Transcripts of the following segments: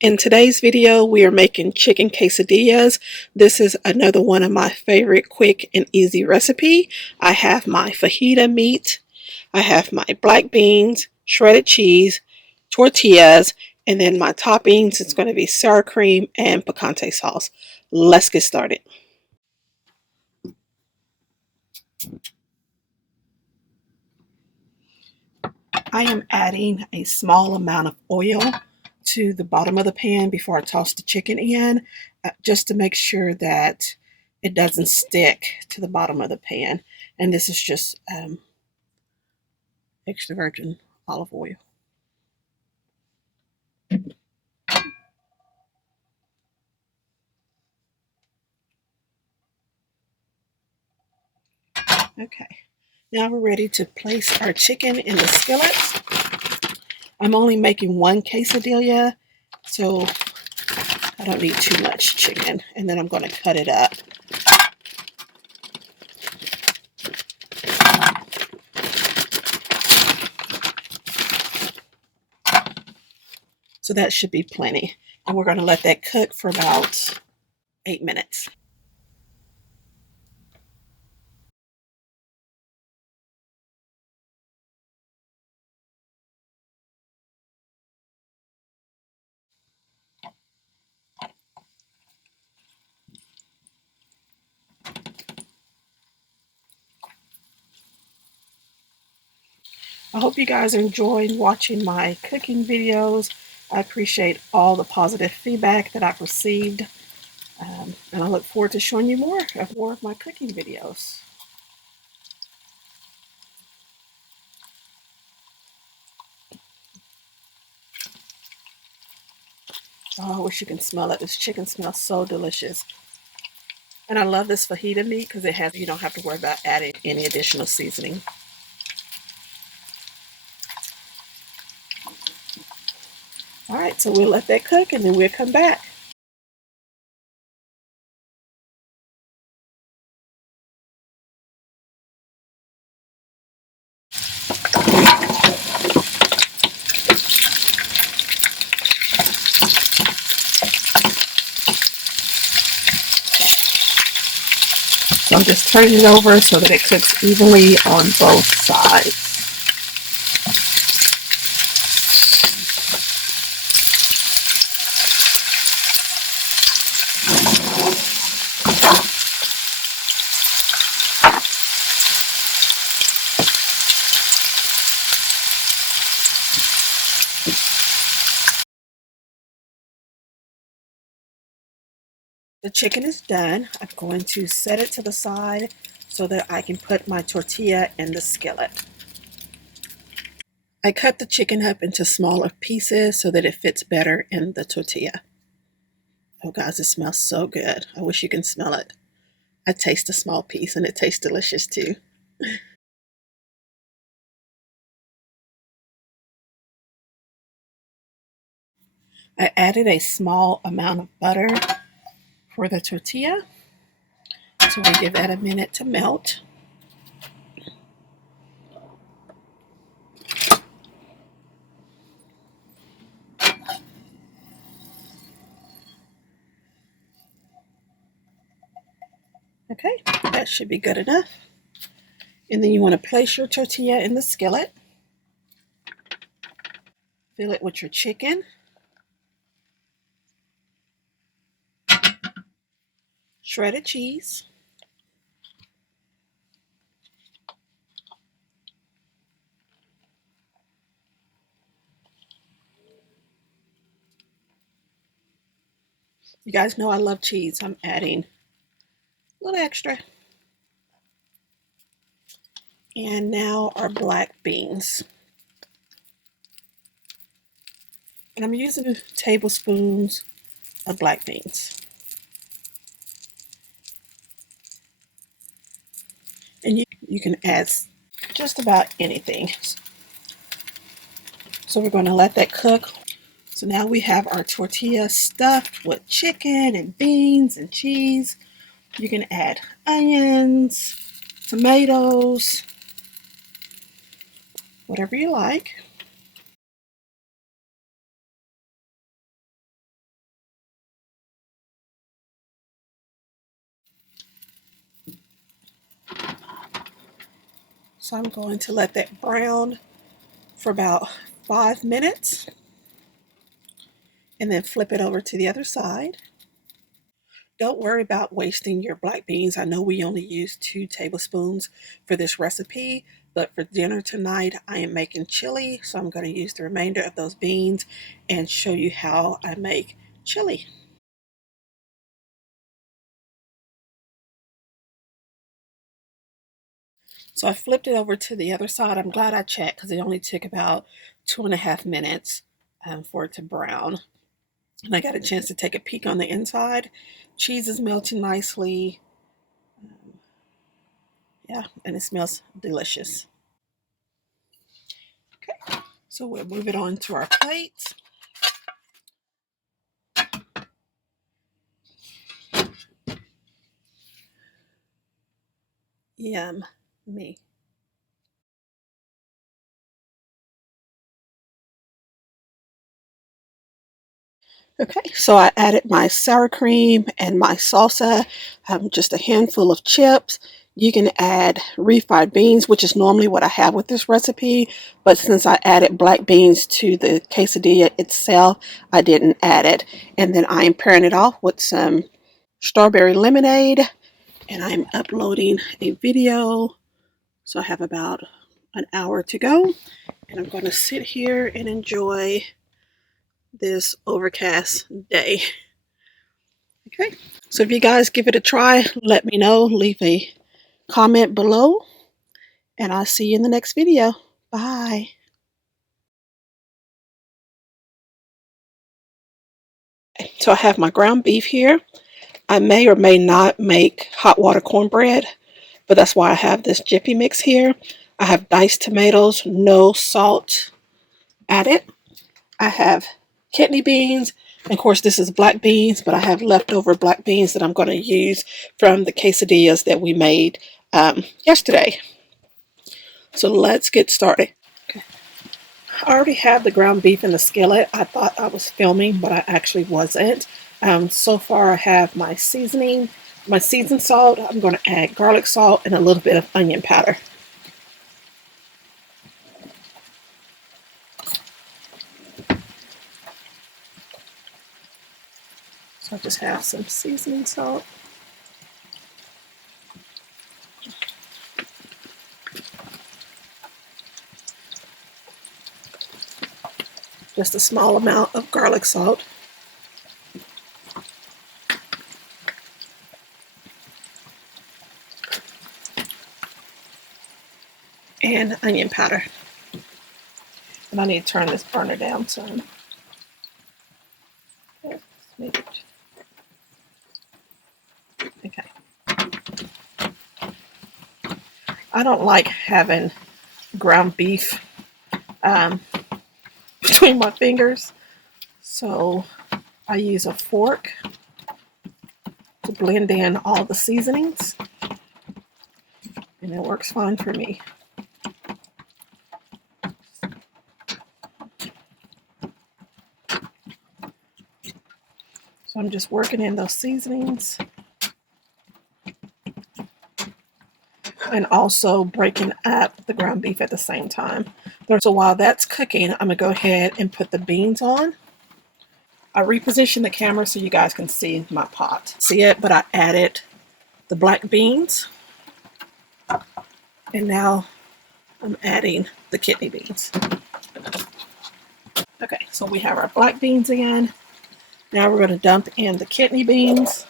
In today's video, we are making chicken quesadillas. This is another one of my favorite quick and easy recipe. I have my fajita meat, I have my black beans, shredded cheese, tortillas, and then my toppings is going to be sour cream and picante sauce. Let's get started. I am adding a small amount of oil to the bottom of the pan before I toss the chicken in, just to make sure that it doesn't stick to the bottom of the pan. And this is just extra virgin olive oil. Okay, now we're ready to place our chicken in the skillet. I'm only making one quesadilla, so I don't need too much chicken. And then I'm going to cut it up. So that should be plenty. And we're going to let that cook for about 8 minutes. I hope you guys are enjoying watching my cooking videos. I appreciate all the positive feedback that I've received. And I look forward to showing you more of my cooking videos. Oh, I wish you can smell it. This chicken smells so delicious. And I love this fajita meat because you don't have to worry about adding any additional seasoning. All right, so we'll let that cook and then we'll come back. So I'm just turning it over so that it cooks evenly on both sides. The chicken is done. I'm going to set it to the side so that I can put my tortilla in the skillet. I cut the chicken up into smaller pieces so that it fits better in the tortilla. Oh guys, it smells so good. I wish you can smell it. I taste a small piece and it tastes delicious too. I added a small amount of butter for the tortilla. So we give that a minute to melt. Okay, that should be good enough. And then you want to place your tortilla in the skillet. Fill it with your chicken, shredded cheese, you guys know I love cheese. I'm adding a little extra. And now our black beans. And I'm using tablespoons of black beans. And you can add just about anything. So we're going to let that cook. So now we have our tortilla stuffed with chicken and beans and cheese. You can add onions, tomatoes, whatever you like. So I'm going to let that brown for about 5 minutes and then flip it over to the other side. Don't worry about wasting your black beans. I know we only use 2 tablespoons for this recipe, but for dinner tonight I am making chili, so I'm going to use the remainder of those beans and show you how I make chili. So I flipped it over to the other side. I'm glad I checked because it only took about 2.5 minutes for it to brown. And I got a chance to take a peek on the inside. Cheese is melting nicely. Yeah, and it smells delicious. Okay, so we'll move it on to our plate. Yum me. Okay, so I added my sour cream and my salsa, just a handful of chips. You can add refried beans, which is normally what I have with this recipe, but since I added black beans to the quesadilla itself, I didn't add it. And then I am pairing it off with some strawberry lemonade, and I'm uploading a video. So I have about an hour to go, and I'm going to sit here and enjoy this overcast day. Okay, so if you guys give it a try, let me know. Leave a comment below, and I'll see you in the next video. Bye. So I have my ground beef here. I may or may not make hot water cornbread, but that's why I have this jiffy mix here. I have diced tomatoes, no salt added. I have kidney beans. Of course, this is black beans, but I have leftover black beans that I'm going to use from the quesadillas that we made yesterday. So let's get started. Okay. I already have the ground beef in the skillet. I thought I was filming, but I actually wasn't. So far, I have my seasoning, my seasoned salt. I'm going to add garlic salt and a little bit of onion powder. So I just have some seasoning salt. Just a small amount of garlic salt. And onion powder. And I need to turn this burner down some. Okay. I don't like having ground beef between my fingers, so I use a fork to blend in all the seasonings, and it works fine for me. So I'm just working in those seasonings and also breaking up the ground beef at the same time. So while that's cooking, I'm going to go ahead and put the beans on. I repositioned the camera so you guys can see my pot. See it, but I added the black beans. And now I'm adding the kidney beans. Okay, so we have our black beans in. Now we're going to dump in the kidney beans.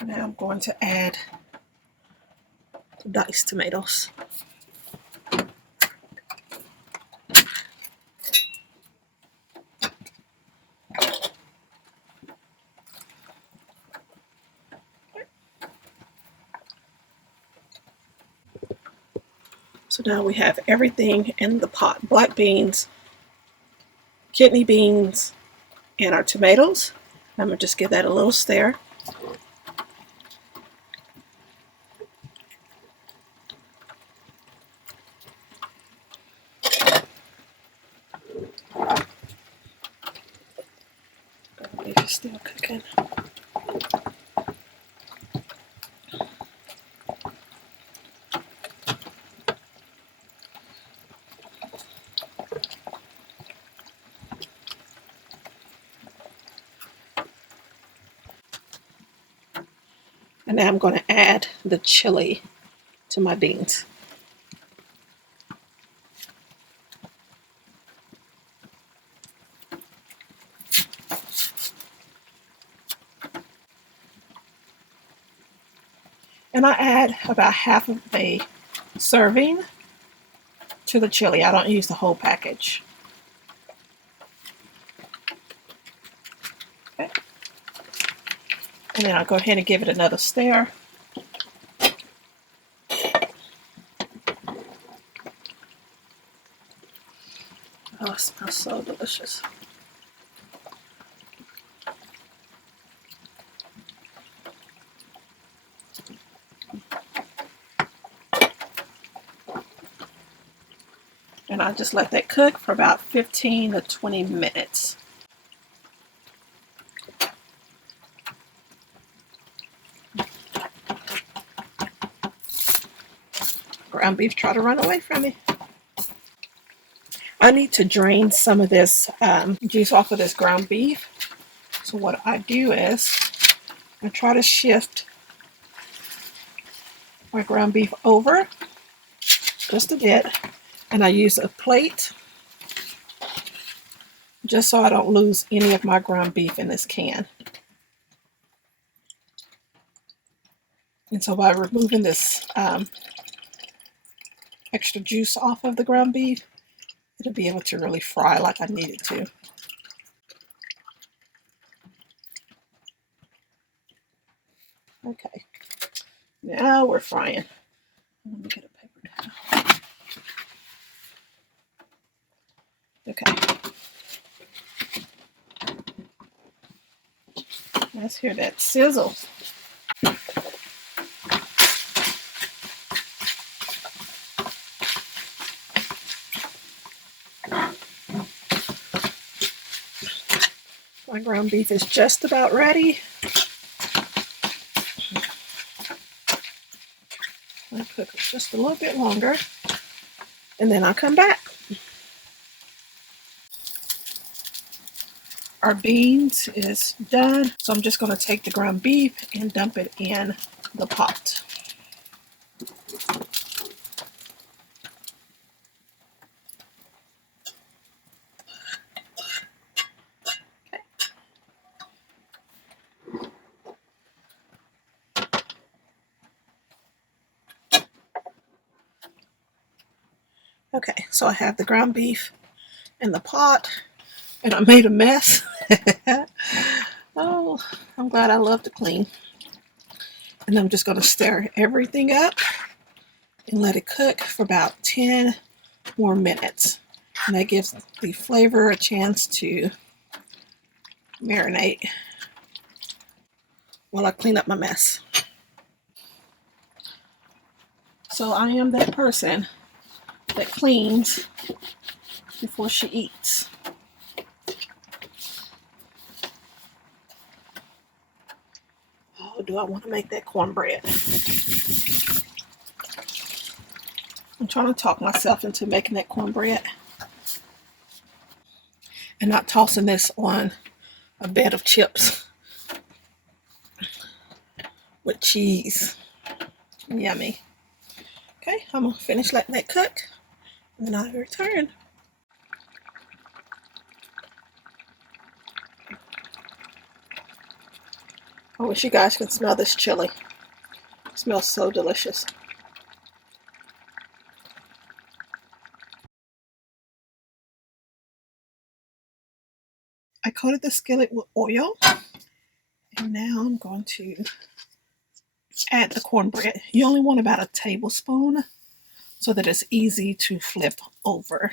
Now I'm going to add the diced tomatoes. So now we have everything in the pot. Black beans, kidney beans, and our tomatoes. I'm going to just give that a little stir. Beef is still cooking. And now I'm going to add the chili to my beans. And I add about half of a serving to the chili. I don't use the whole package. Okay. And then I'll go ahead and give it another stir. Oh, it smells so delicious. And I just let that cook for about 15 to 20 minutes. Ground beef try to run away from me. I need to drain some of this juice off of this ground beef. So what I do is I try to shift my ground beef over just a bit, and I use a plate just so I don't lose any of my ground beef in this can. And so by removing this extra juice off of the ground beef, it'll be able to really fry like I need it to. Okay, now we're frying. Let me get a paper towel. Okay. Let's hear that sizzle. My ground beef is just about ready. I'll cook it just a little bit longer, and then I'll come back. Our beans is done, so I'm just going to take the ground beef and dump it in the pot. Okay, so I have the ground beef in the pot, and I made a mess. Oh, I'm glad I love to clean. And I'm just going to stir everything up and let it cook for about 10 more minutes. And that gives the flavor a chance to marinate while I clean up my mess. So I am that person that cleans before she eats. Oh, do I want to make that cornbread? I'm trying to talk myself into making that cornbread and not tossing this on a bed of chips with cheese. Yummy. Okay, I'm going to finish letting that cook, and then I'll return. I wish you guys could smell this chili. It smells so delicious. I coated the skillet with oil, and now I'm going to add the cornbread. You only want about a tablespoon so that it's easy to flip over.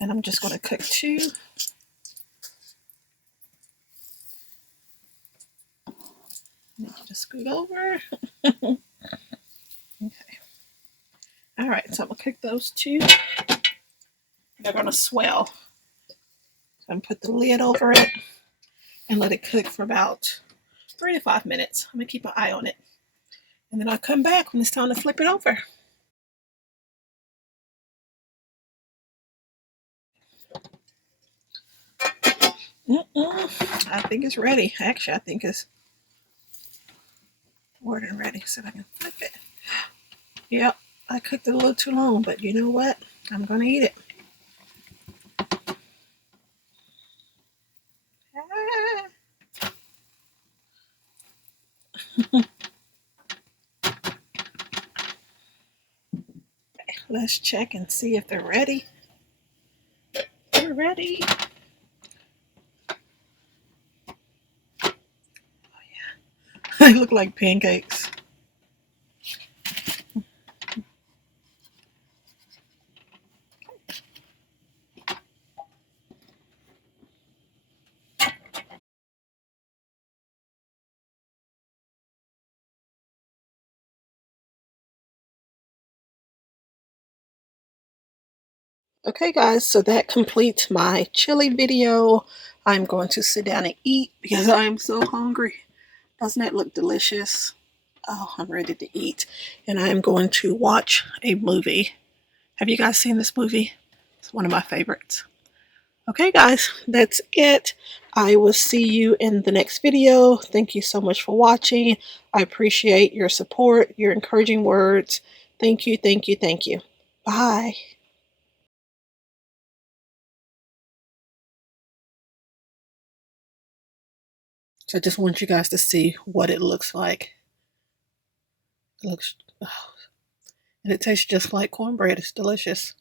And I'm just going to cook two. Need you to scoot over. Okay. All right, so I'm going to cook those two. They're going to swell. So I'm going to put the lid over it and let it cook for about 3 to 5 minutes. I'm going to keep an eye on it. And then I'll come back when it's time to flip it over. I think it's ready. Actually, I think it's more than ready. See if I can flip it. Yep, I cooked it a little too long, but you know what? I'm going to eat it. Let's check and see if they're ready. They're ready. Oh, yeah. They look like pancakes. Okay guys, so that completes my chili video. I'm going to sit down and eat because I am so hungry. Doesn't that look delicious? Oh, I'm ready to eat. And I am going to watch a movie. Have you guys seen this movie? It's one of my favorites. Okay guys, that's it. I will see you in the next video. Thank you so much for watching. I appreciate your support, your encouraging words. Thank you, thank you, thank you. Bye. So I just want you guys to see what it looks like. It looks, oh, and it tastes just like cornbread. It's delicious.